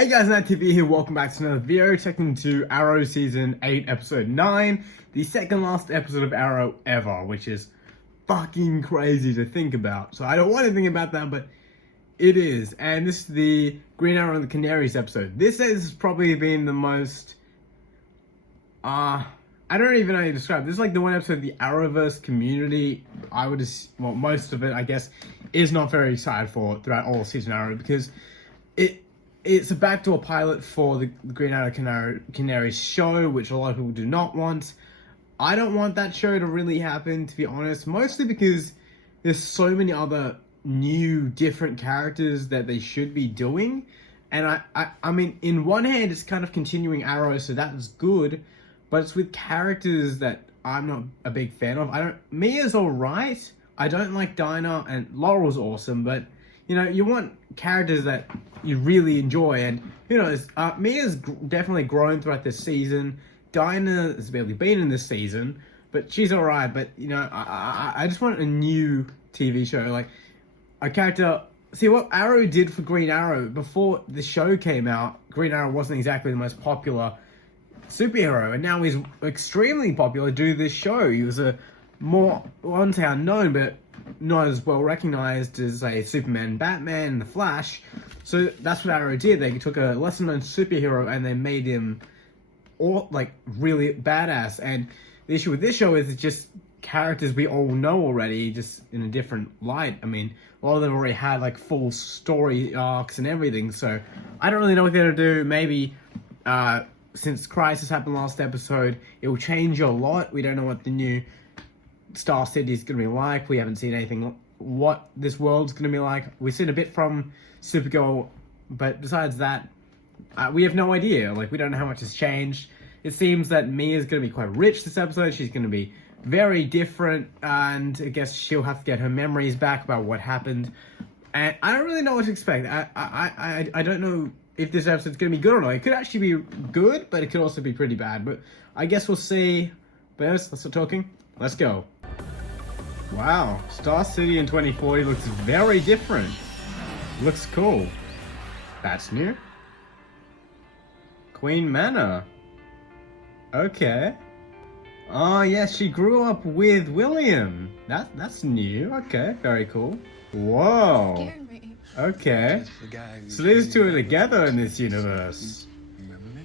Hey guys, NikNakTV here, welcome back to another video, checking to Arrow Season 8, Episode 9, the second last episode of Arrow ever, which is fucking crazy to think about. So I don't want to think about that, but it is. And this is the Green Arrow and the Canaries episode. This has probably been the most, I don't even know how to describe it. This is like the one episode of the Arrowverse community, well, most of it, I guess, is not very excited for throughout all season Arrow, because it's a backdoor pilot for the Green Arrow Canaries show, which a lot of people do not want. I don't want that show to really happen, to be honest, mostly because there's so many other new, different characters that they should be doing. And I mean, in one hand, it's kind of continuing Arrow, so that's good, but it's with characters that I'm not a big fan of. Mia's alright. I don't like Dinah, and Laurel's awesome, but you know, you want characters that you really enjoy, and who knows, Mia's definitely grown throughout this season. Dinah has barely been in this season, but she's alright. But you know, I just want a new TV show, like a character. See what Arrow did for Green Arrow before the show came out. Green Arrow wasn't exactly the most popular superhero, and now he's extremely popular due to this show. He was a more, I wouldn't say unknown, but not as well recognized as, say, Superman, Batman, and The Flash. So that's what Arrow did. They took a lesser known superhero and they made him really badass. And the issue with this show is it's just characters we all know already, just in a different light. I mean, a lot of them already had like full story arcs and everything, so I don't really know what they're gonna do. Maybe since Crisis happened last episode, it will change a lot. We don't know what the new Star City is going to be like. We haven't seen anything what this world's going to be like. We've seen a bit from Supergirl, but besides that, we have no idea. Like, we don't know how much has changed. It seems that Mia's going to be quite rich this episode. She's going to be very different, and I guess she'll have to get her memories back about what happened. And I don't really know what to expect. I don't know if this episode's going to be good or not. It could actually be good, but it could also be pretty bad. But I guess we'll see. But let's start talking. Let's go. Wow, Star City in 2040 looks very different. Looks cool. That's new. Queen Manor. Okay. Oh yeah, she grew up with William. That's new. Okay, very cool. Whoa. Okay. So these two are together in this universe. Remember me?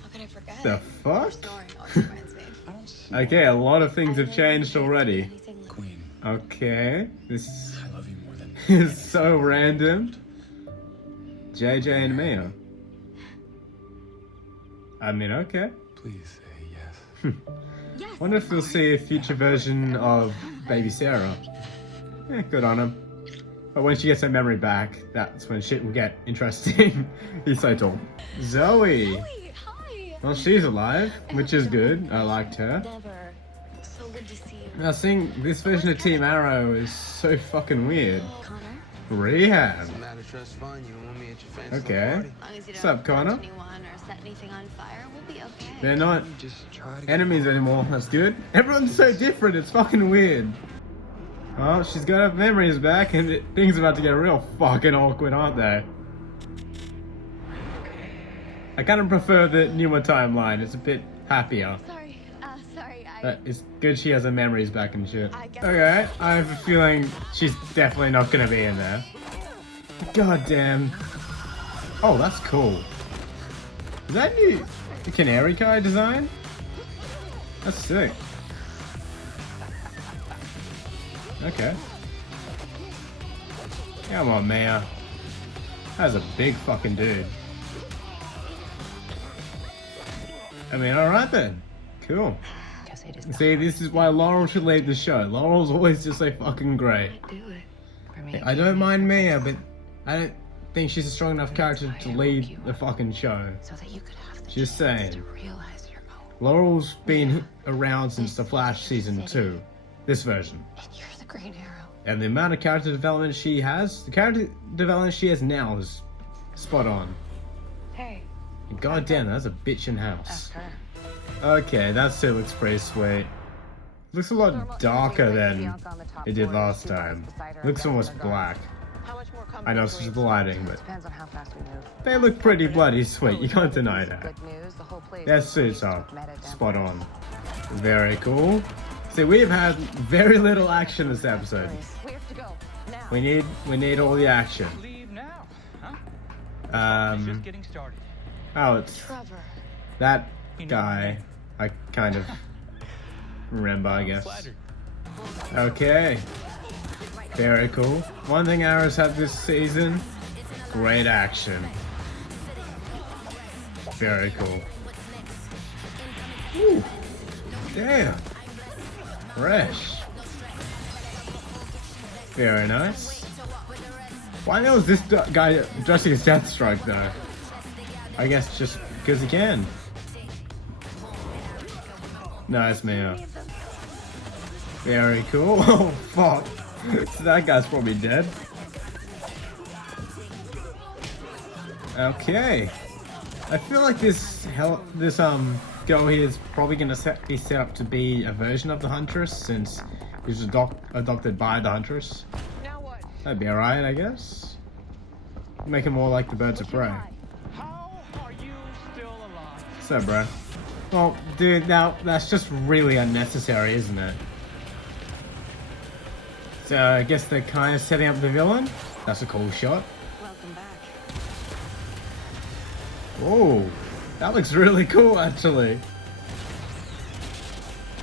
How could I forget? The fuck? Okay, a lot of things have changed already. Queen. Okay, this I love you more than is so random. JJ and Mia. I mean, okay. Please say yes. Wonder if we'll see a future version of Baby Sarah. Yeah, good on him. But when she gets her memory back, that's when shit will get interesting. He's so tall. Zoe! Hi. Well, she's alive, which is good. I liked her. Never. So good to see you. Now, seeing this version of Team Arrow is so fucking weird. Connor? Rehab. Okay. As long as you What's don't up, Connor? touch anyone or set anything on fire, we'll be okay. They're not Just try to enemies anymore. That's good. Everyone's so different. It's fucking weird. Oh, she's got her memories back, and things are about to get real fucking awkward, aren't they? I kind of prefer the newer timeline. It's a bit happier. Sorry, But it's good she has her memories back and shit. I guess- Okay, I have a feeling she's definitely not gonna be in there. God damn. Oh, that's cool. Is that new? The Canary Kai design? That's sick. Okay. Come on, Mia. That's a big fucking dude. I mean, alright then. Cool. See, this is why Laurel should lead the show. Laurel's always just so fucking great. I don't mind Mia, but I don't think she's a strong enough character to lead the fucking show. Just saying. Laurel's been around since The Flash Season 2. This version. Green Arrow. And the amount of character development she has, the character development she has now is spot on. Hey. And god damn, that's a bitchin' house. Ask her. Okay, that still looks pretty sweet. Looks a lot darker than it did last time. Looks almost black. How much more I know it's just the lighting, but Depends on how fast we move. they look pretty bloody sweet. You can't deny that. Good news, the whole place Their is suits are meta down spot there. on. Very cool. See, we've had very little action this episode. We have to go now. We need all the action. Leave now, huh? Just Um. getting started. Oh, it's Trevor. that guy. I kind of remember, I guess. Flattered. Okay. Very cool. One thing Arrow's had this season, great action. Very cool. Ooh. Damn. Fresh. Very nice. Why the hell is this guy dressing as Deathstroke though? I guess just because he can. Nice man. Very cool. Oh fuck. So that guy's probably dead. Okay. I feel like this girl here is probably gonna be set up to be a version of the Huntress since he's adopted by the Huntress. Now what? That'd be alright, I guess. Make him more like the Birds of Prey. How are you still alive? So, bro. Well, dude, now that's just really unnecessary, isn't it? So I guess they're kind of setting up the villain. That's a cool shot. Welcome back. Whoa, that looks really cool, actually.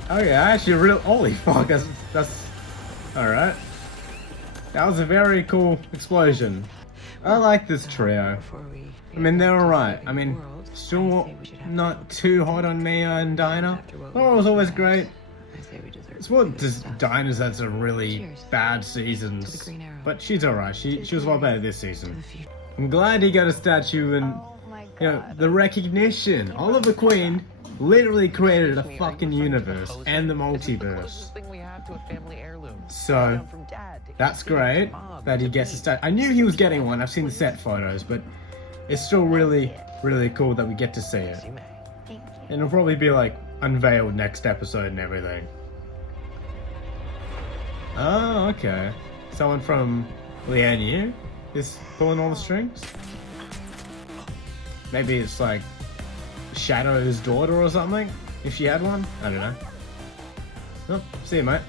Oh yeah, actually, holy fuck, that's all right. That was a very cool explosion. I like this trio. I mean, they're alright. I mean, still not too hot on Mia and Dinah. Laurel's always great. I say we deserve. It's what Dinah's had some really bad seasons, but she's alright. She was a lot better this season. I'm glad he got a statue and Oh my god. you know the recognition. Oliver Queen literally created a fucking universe and the multiverse. Thing we have to a family heirloom. So From Dad to that's great that he gets a statue. I knew he was getting one. I've seen the set photos, but it's still really cool that we get to see it. you may. Thank you. And it'll probably be like unveiled next episode and everything. Oh, okay. Someone from Leanne Yu is pulling all the strings? Maybe it's like Shadow's daughter or something? If she had one? I don't know. Oh, see you, mate.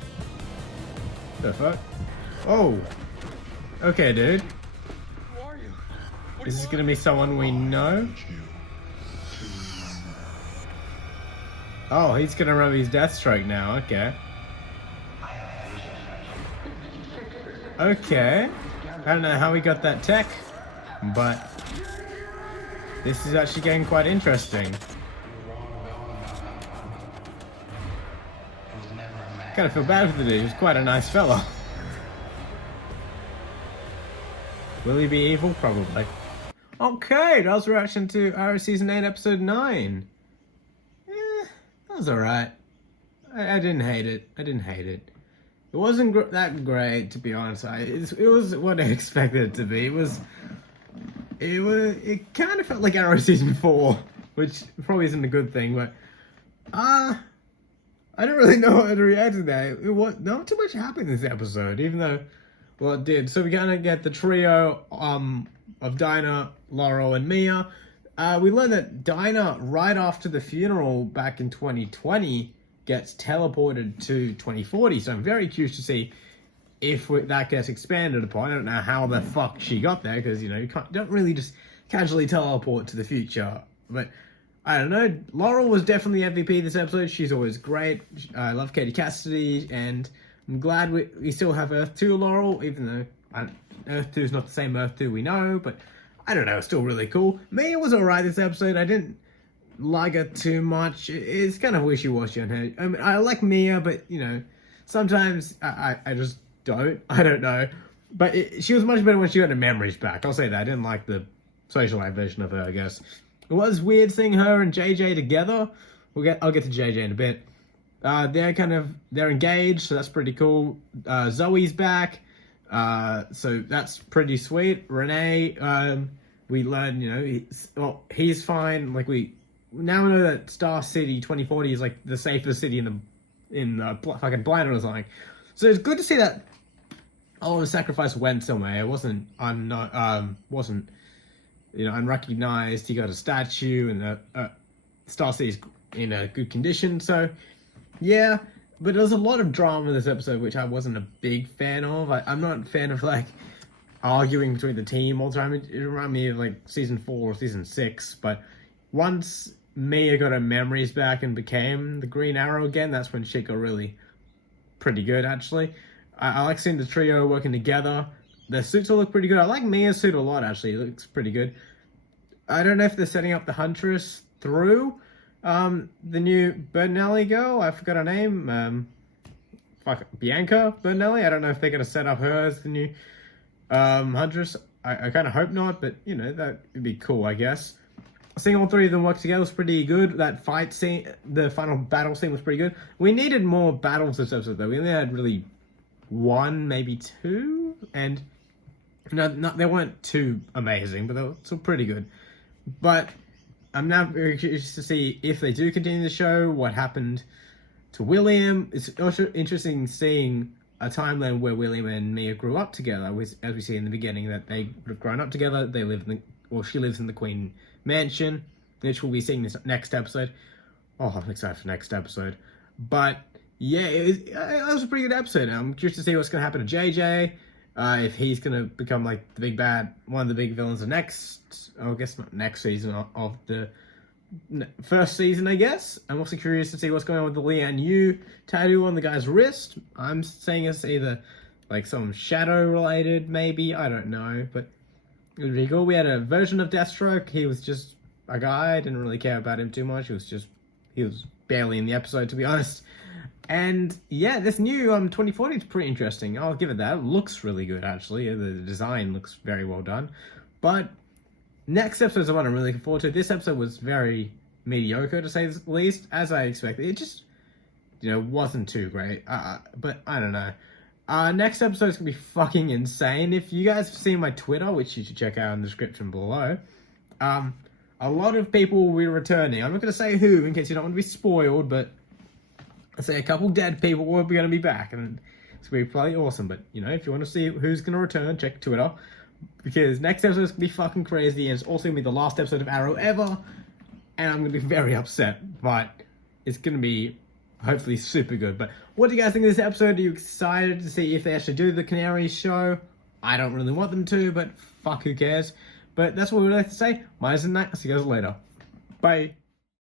The fuck? Oh! Okay, dude. Who are you? What do Is you this want? gonna be someone we know? Oh, he's gonna remember his Deathstroke now, okay. Okay. I don't know how we got that tech, but this is actually getting quite interesting. Kind of feel bad for the dude, he was quite a nice fella. Will he be evil? Probably. Okay, that was a reaction to Arrow Season 8, Episode 9. That was alright. I didn't hate it. It wasn't that great, to be honest. It was what I expected it to be. It kind of felt like Arrow Season 4, which probably isn't a good thing, but I don't really know how to react to that. Not too much happened in this episode, even though, well, it did. So we kind of get the trio of Dinah, Laurel, and Mia. We learned that Dinah, right after the funeral back in 2020, gets teleported to 2040. So I'm very curious to see if that gets expanded upon. I don't know how the fuck she got there, because, you know, don't really just casually teleport to the future. But I don't know. Laurel was definitely MVP this episode. She's always great. I love Katie Cassidy, and I'm glad we still have Earth 2 Laurel, even though Earth 2 is not the same Earth 2 we know, but I don't know, it's still really cool. Mia was alright this episode. I didn't like her too much. It's kind of wishy-washy on her. I mean, I like Mia, but, you know, sometimes I just don't. I don't know. But she was much better when she got her memories back. I'll say that. I didn't like the socialite version of her, I guess. It was weird seeing her and JJ together. I'll get to JJ in a bit. They're engaged, so that's pretty cool. Zoe's back. So that's pretty sweet. Renee, we learned, you know, he's fine. Like we now know that Star City 2040 is like the safest city in the fucking planet or something. So it's good to see that all the sacrifice went somewhere. It wasn't unrecognized. He got a statue, and Star City's in a good condition. So, yeah. But there was a lot of drama in this episode, which I wasn't a big fan of. I'm not a fan of, like, arguing between the team all the time. It reminded me of, like, season 4 or season 6. But once Mia got her memories back and became the Green Arrow again, that's when shit got really pretty good, actually. I like seeing the trio working together. Their suits all look pretty good. I like Mia's suit a lot, actually. It looks pretty good. I don't know if they're setting up the Huntress through the new Bertinelli girl. I forgot her name. Bianca Bertinelli. I don't know if they're going to set up her as the new Huntress. I kind of hope not, but, you know, that would be cool, I guess. Seeing all three of them work together was pretty good. That fight scene, the final battle scene was pretty good. We needed more battles this episode, though. We only had really 1, maybe 2, and they weren't too amazing, but they were still pretty good. But I'm now very curious to see if they do continue the show, what happened to William. It's also interesting seeing a timeline where William and Mia grew up together, as we see in the beginning, that they would have grown up together. They live she lives in the Queen Mansion, which we'll be seeing this next episode. Oh, I'm excited for next episode. But yeah, it was a pretty good episode. I'm curious to see what's going to happen to JJ. If he's going to become like the big bad, one of the big villains of I guess not next season, of the first season, I guess. I'm also curious to see what's going on with the Lian Yu tattoo on the guy's wrist. I'm saying it's either like some shadow related, maybe. I don't know, but it would be cool. We had a version of Deathstroke. He was just a guy. I didn't really care about him too much. He was barely in the episode, to be honest. And yeah, this new 2040 is pretty interesting. I'll give it that. It looks really good, actually. The design looks very well done. But next episode is the one I'm really looking forward to. This episode was very mediocre, to say the least, as I expected. It just, wasn't too great. But I don't know. Next episode is going to be fucking insane. If you guys have seen my Twitter, which you should check out in the description below, a lot of people will be returning. I'm not going to say who, in case you don't want to be spoiled, but I'd say a couple dead people will be going to be back, and it's going to be probably awesome. But, if you want to see who's going to return, check Twitter, because next episode is going to be fucking crazy, and it's also going to be the last episode of Arrow ever, and I'm going to be very upset, but it's going to be hopefully super good. But what do you guys think of this episode? Are you excited to see if they actually do the Canary show? I don't really want them to, but fuck, who cares? But that's what we'd like to say. Minus than that, I'll see you guys later. Bye.